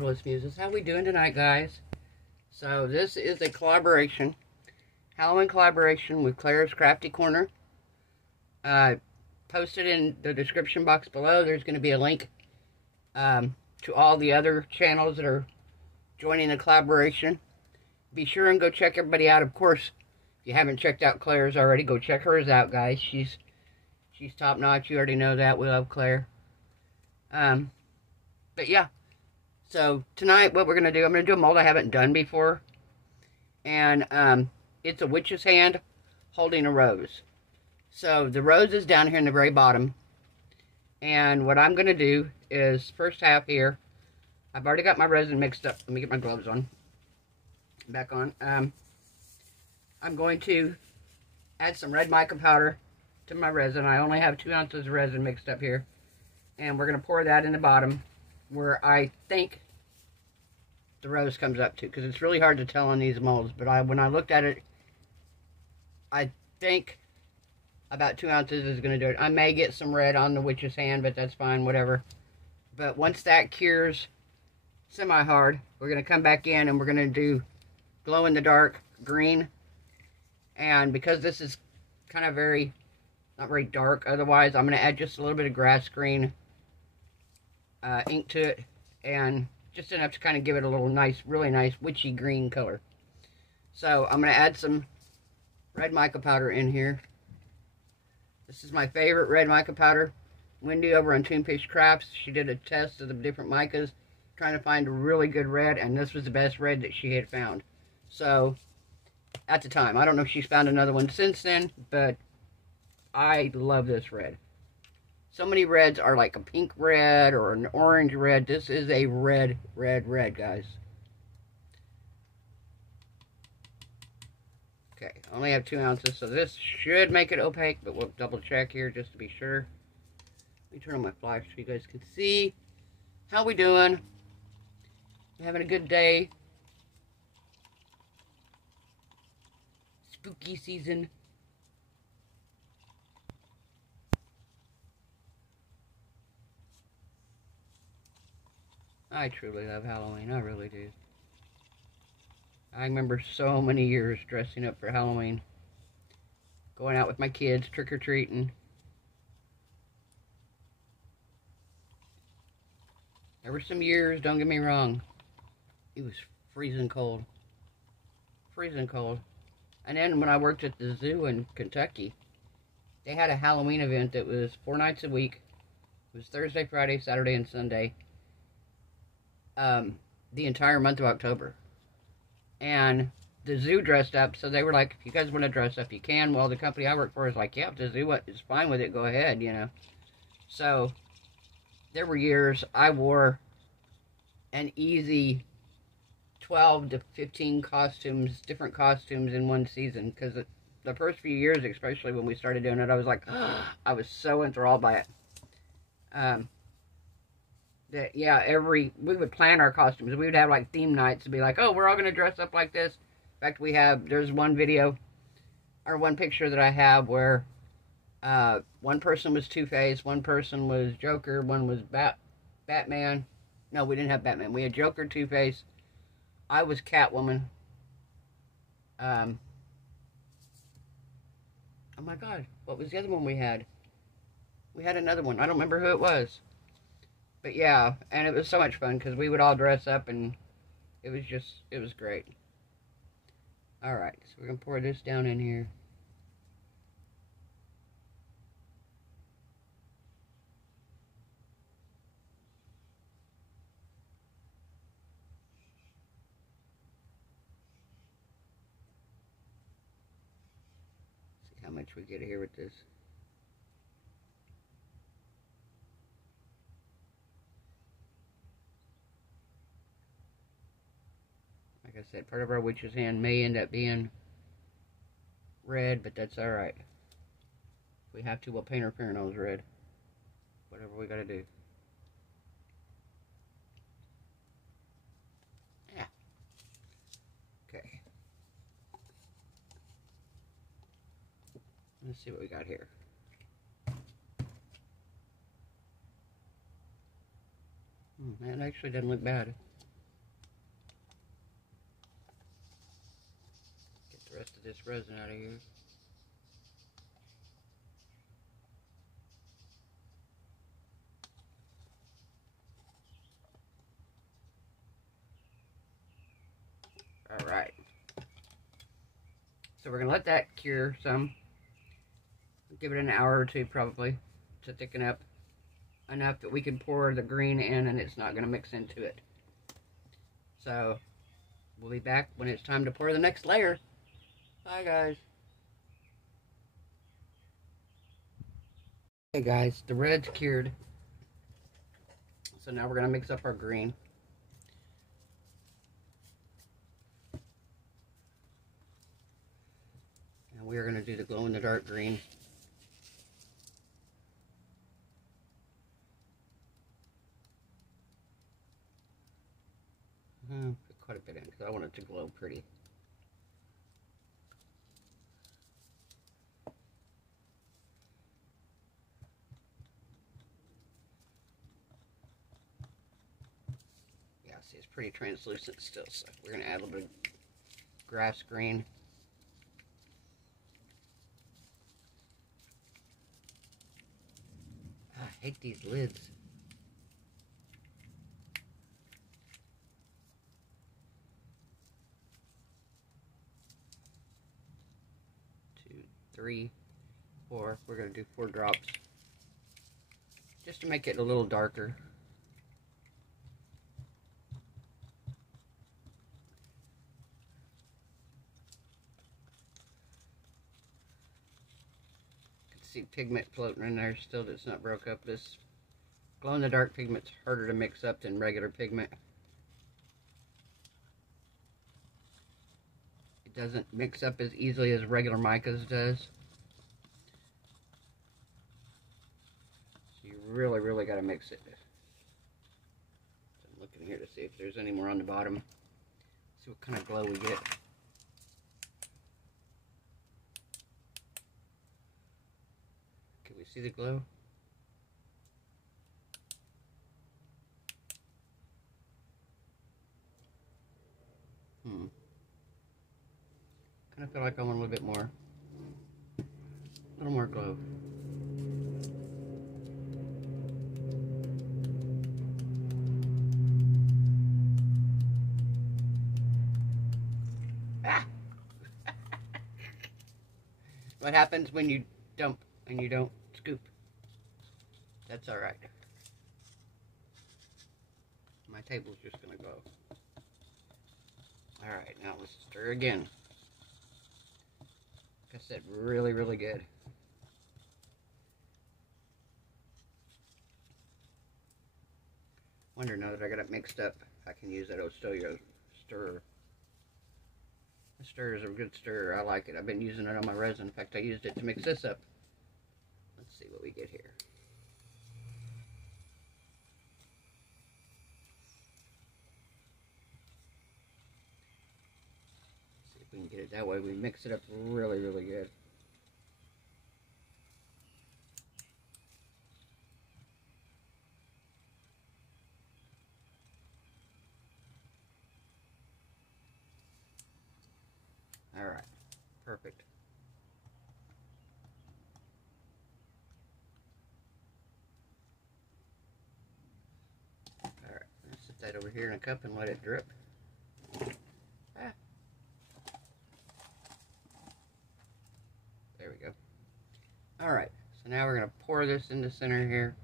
Marvelous Muses. How we doing tonight, guys? So this is a collaboration, Halloween collaboration with Claire's Crafty Corner. Posted in the description box below. There's going to be a link to all the other channels that are joining the collaboration. Be sure and go check everybody out. Of course, if you haven't checked out Claire's already, go check hers out, guys. She's top notch. You already know that. We love Claire. But yeah. So tonight, what we're going to do, I'm going to do a mold I haven't done before. And it's a witch's hand holding a rose. So the rose is down here in the very bottom. And what I'm going to do is, first half here, I've already got my resin mixed up. Let me get my gloves on. Back on. I'm going to add some red mica powder to my resin. I only have 2 ounces of resin mixed up here. And we're going to pour that in the bottom where I think the rose comes up to, because it's really hard to tell on these molds. But when I looked at it, I think about 2 ounces is going to do it. I may get some red on the witch's hand, but that's fine, whatever. But once that cures semi-hard, we're going to come back in and we're going to do glow-in-the-dark green. And because this is kind of not very dark otherwise, I'm going to add just a little bit of grass green ink to it, and just enough to kind of give it a little nice, really nice witchy green color. So I'm going to add some red mica powder in here. This is my favorite red mica powder. Wendy over on Toonfish Crafts, she did a test of the different micas, trying to find a really good red, and this was the best red that she had found. So, at the time, I don't know if she's found another one since then, but I love this red. So many reds are like a pink red or an orange red. This is a red, guys. Okay, I only have 2 ounces, so this should make it opaque, but we'll double check here just to be sure. Let me turn on my flash so you guys can see. How we doing? Having a good day? Spooky season. I truly love Halloween. I really do. I remember so many years dressing up for Halloween. Going out with my kids, trick-or-treating. There were some years, don't get me wrong, it was freezing cold. Freezing cold. And then when I worked at the zoo in Kentucky, they had a Halloween event that was 4 nights a week. It was Thursday, Friday, Saturday, and Sunday. The entire month of October. And the zoo dressed up, so they were like, if you guys want to dress up, you can. Well, the company I work for is like, yeah, if the zoo is fine with it, go ahead, you know. So, there were years I wore an easy 12 to 15 costumes, different costumes in one season, because the first few years, especially when we started doing it, I was like, I was so enthralled by it. That, yeah, we would plan our costumes. We would have, like, theme nights to be like, oh, we're all going to dress up like this. In fact, there's one video, or one picture that I have where one person was Two-Face, one person was Joker, one was Batman. No, we didn't have Batman. We had Joker, Two-Face. I was Catwoman. Oh, my God. What was the other one we had? We had another one. I don't remember who it was. But yeah, and it was so much fun because we would all dress up and it was great. Alright, so we're going to pour this down in here. See how much we get here with this. Like I said, part of our witch's hand may end up being red, but that's alright. If we have to, we'll paint our fingernails red. Whatever we gotta do. Yeah. Okay. Let's see what we got here. That actually doesn't look bad. the rest of this resin out of here. Alright. So we're going to let that cure some. Give it an hour or two probably to thicken up enough that we can pour the green in and it's not going to mix into it. So we'll be back when it's time to pour the next layer. Bye guys. Okay guys, the red's cured. So now we're going to mix up our green. And we are going to do the glow-in-the-dark green. Put quite a bit in because I want it to glow pretty. Yeah, see, it's pretty translucent still, so we're going to add a little bit of grass green. I hate these lids. Three, four. We're going to do 4 drops just to make it a little darker. You can see pigment floating in there still that's not broke up. This glow-in-the-dark pigment's harder to mix up than regular pigment. It doesn't mix up as easily as regular micas does. So you really got to mix it. So I'm looking here to see if there's any more on the bottom. See what kind of glow we get. Can we see the glow? I feel like I want a little bit more. A little more glow. Ah! What happens when you dump and you don't scoop? That's alright. My table's just gonna go. Alright, now let's stir again. Like I said, really good. Wonder now that I got it mixed up, I can use that Ostoyo stirrer. The stirrer is a good stirrer. I like it. I've been using it on my resin. In fact, I used it to mix this up. Let's see what we get here. We can get it that way. We mix it up really good. All right, perfect. All right, let's set that over here in a cup and let it drip. There we go. Alright, so now we're going to pour this in the center here.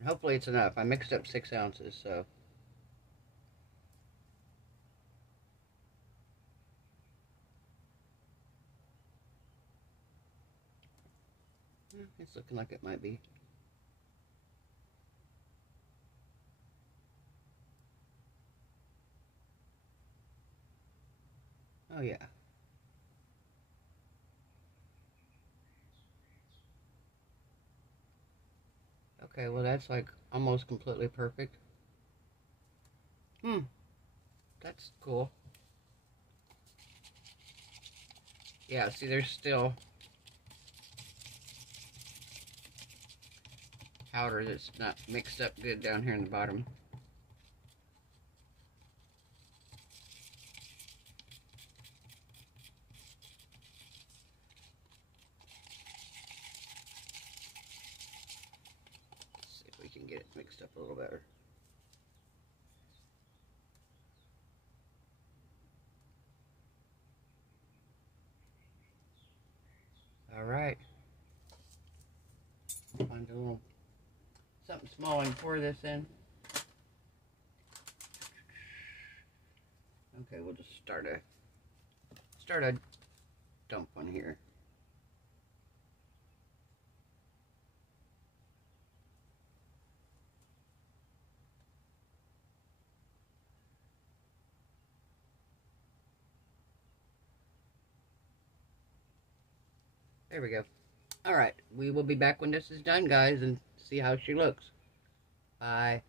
And hopefully it's enough. I mixed up 6 ounces, so. It's looking like it might be. Oh yeah. Okay, well that's like almost completely perfect. That's cool. Yeah, see there's still powder that's not mixed up good down here in the bottom. it mixed up a little better. All right. Find a little something small and pour this in. Okay, we'll just start a dump one here. There we go. All right, we will be back when this is done, guys, and see how she looks. Bye.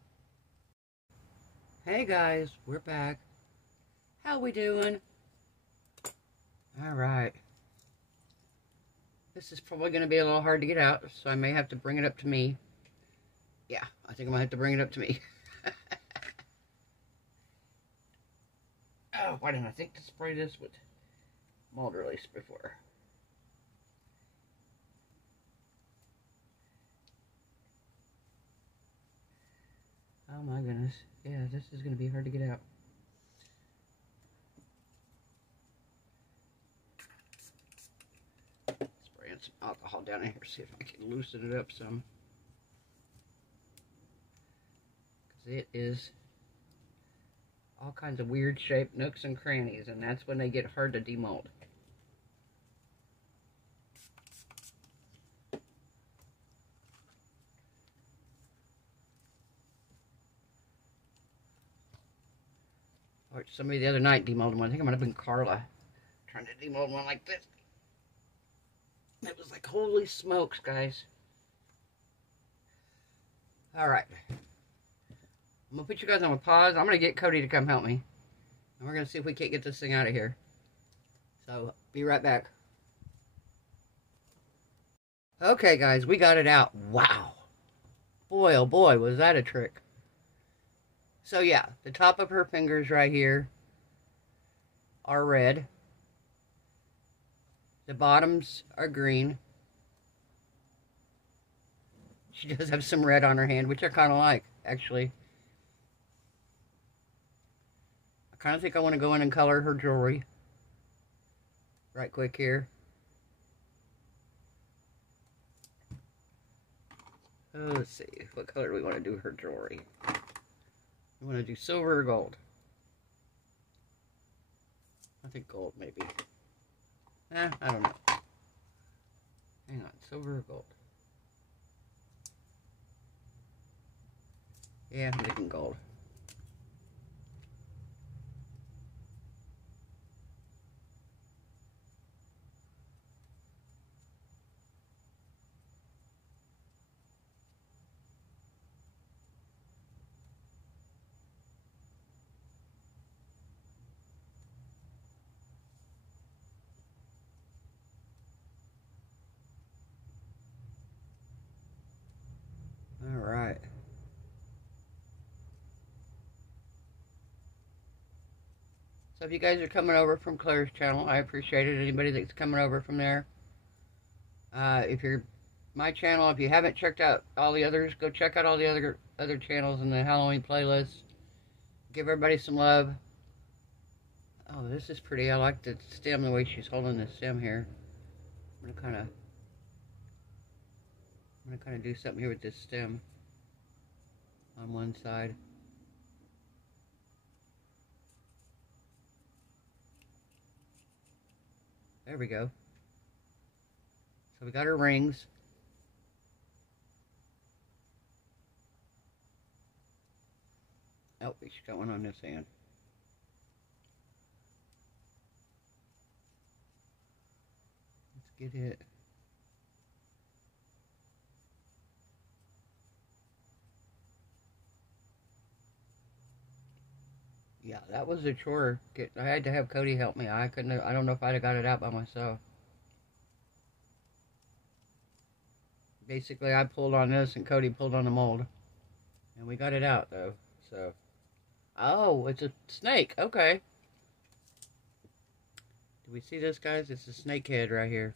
Hey guys, we're back. How we doing? All right. This is probably going to be a little hard to get out, so I may have to bring it up to me. Yeah, I think I'm going to have to bring it up to me. Oh, why didn't I think to spray this with mold release before? Oh my goodness. Yeah, this is going to be hard to get out. Spraying some alcohol down in here, see if I can loosen it up some. Because it is all kinds of weird shaped nooks and crannies, and that's when they get hard to demold. Somebody the other night demolded one. I think it might have been Carla trying to demold one like this. It was like, holy smokes, guys. Alright. I'm going to put you guys on a pause. I'm going to get Cody to come help me. And we're going to see if we can't get this thing out of here. So, be right back. Okay, guys, we got it out. Wow. Boy, oh boy, was that a trick. So yeah, the top of her fingers right here are red. The bottoms are green. She does have some red on her hand, which I kind of like, actually. I kind of think I want to go in and color her jewelry. Right quick here. Oh, let's see, what color do we want to do her jewelry? I want to do silver or gold. I think gold, maybe. I don't know. Hang on, silver or gold? Yeah, I'm thinking gold. Alright. So if you guys are coming over from Claire's channel, I appreciate it. Anybody that's coming over from there. If you're my channel, if you haven't checked out all the others, go check out all the other channels in the Halloween playlist. Give everybody some love. Oh, this is pretty. I like the stem, the way she's holding the stem here. I'm gonna kind of do something here with this stem on one side. There we go. So we got her rings. Oh, she's got one on this hand. Let's get it. Yeah, that was a chore. I had to have Cody help me. I couldn't. I don't know if I'd have got it out by myself. Basically, I pulled on this and Cody pulled on the mold, and we got it out though. So, oh, it's a snake. Okay. Do we see this, guys? It's a snake head right here,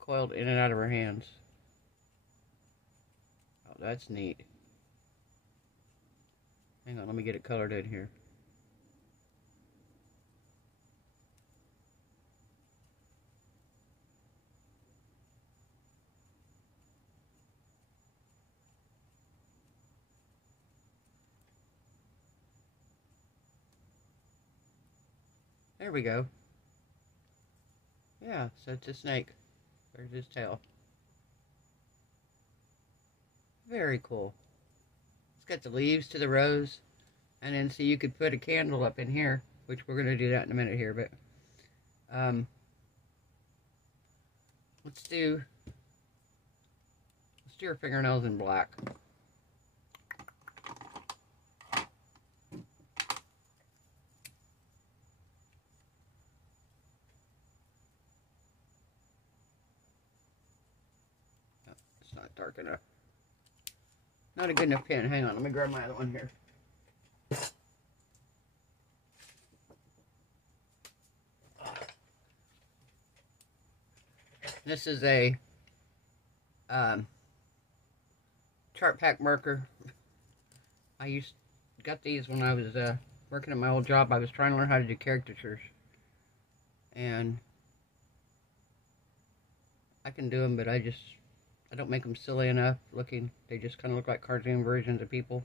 coiled in and out of her hands. Oh, that's neat. Hang on, let me get it colored in here. There we go. Yeah, so it's a snake. There's his tail. Very cool. It's got the leaves to the rose. And then so you could put a candle up in here, which we're going to do that in a minute here, but let's do her fingernails in black. It's not dark enough. Not a good enough pen. Hang on, let me grab my other one here. This is a chart pack marker. I got these when I was working at my old job. I was trying to learn how to do caricatures, and I can do them, but I don't make them silly enough looking. They just kind of look like cartoon versions of people.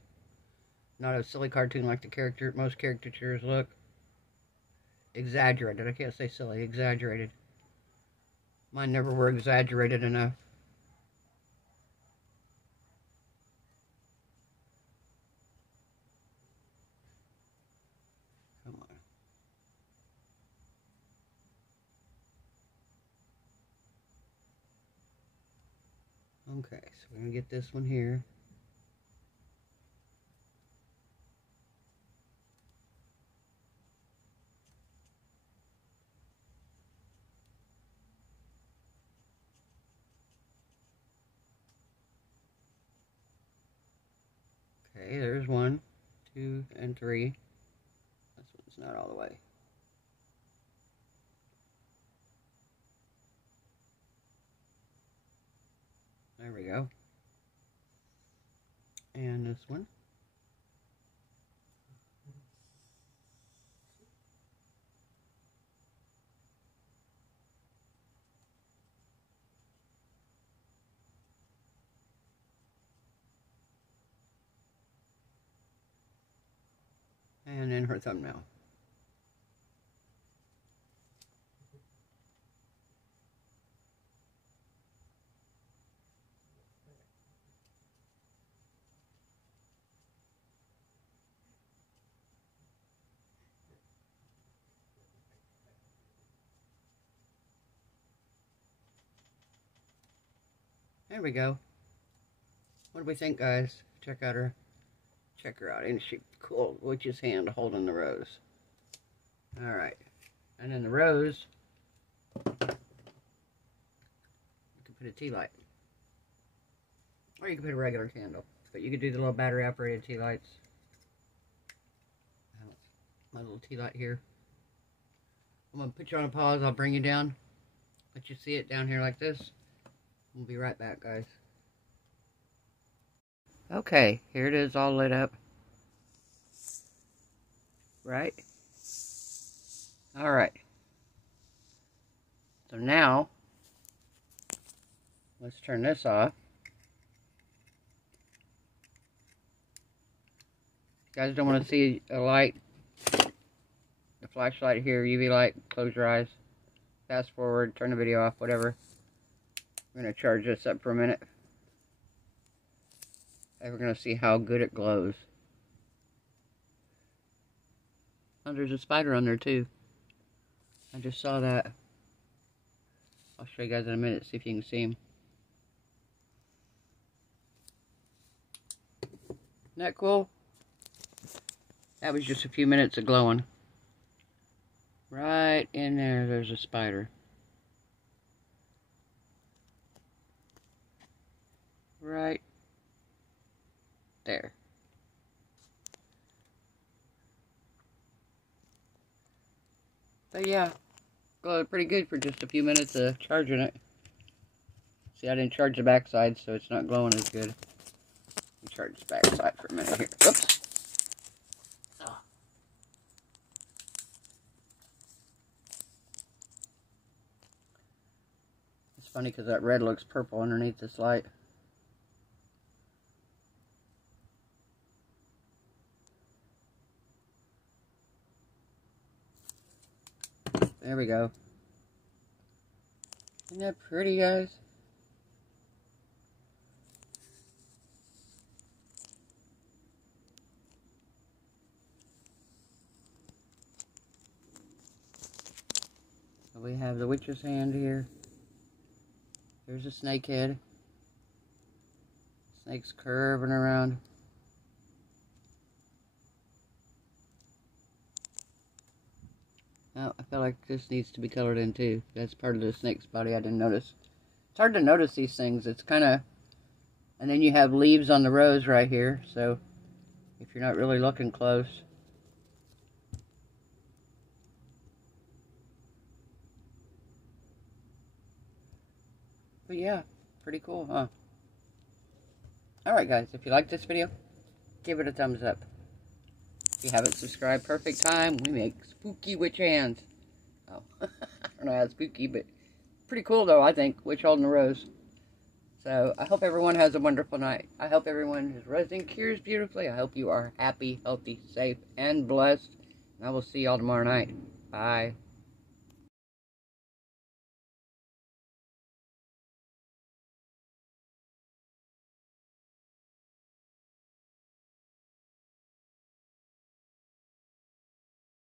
Not a silly cartoon like most caricatures look. Exaggerated. I can't say silly. Exaggerated. Mine never were exaggerated enough. Come on. Okay, so we're going to get this one here. Okay, there's 1, 2, and 3. This one's not all the way. There we go. And this one. And then her thumbnail. There we go. What do we think, guys? Check her out. Ain't she cool? Witch's hand holding the rose. Alright. And then the rose, you can put a tea light. Or you can put a regular candle. But you could do the little battery operated tea lights. My little tea light here. I'm going to put you on a pause. I'll bring you down. Let you see it down here like this. We'll be right back, guys. Okay, here it is all lit up. Right? Alright. So now, let's turn this off. You guys don't want to see a light, the flashlight here, UV light, close your eyes. Fast forward, turn the video off, whatever. We're going to charge this up for a minute. And we're going to see how good it glows. Oh, there's a spider on there too. I just saw that. I'll show you guys in a minute, see if you can see him. Isn't that cool? That was just a few minutes of glowing. Right in there, there's a spider. Right there. But yeah, glowed pretty good for just a few minutes of charging it. See, I didn't charge the backside, so it's not glowing as good. Let me charge this back side for a minute here. Oops. Oh. It's funny because that red looks purple underneath this light. There we go. Isn't that pretty, guys? So we have the witch's hand here. There's a snake head. Snake's curving around. Oh, I feel like this needs to be colored in too. That's part of the snake's body I didn't notice. It's hard to notice these things. It's kind of... And then you have leaves on the rose right here. So, if you're not really looking close. But yeah, pretty cool, huh? Alright guys, if you like this video, give it a thumbs up. If you haven't subscribed, perfect time. We make spooky witch hands. Oh, I don't know how spooky, but pretty cool though, I think. Witch holding a rose. So, I hope everyone has a wonderful night. I hope everyone's resin cures beautifully. I hope you are happy, healthy, safe, and blessed. And I will see y'all tomorrow night. Bye.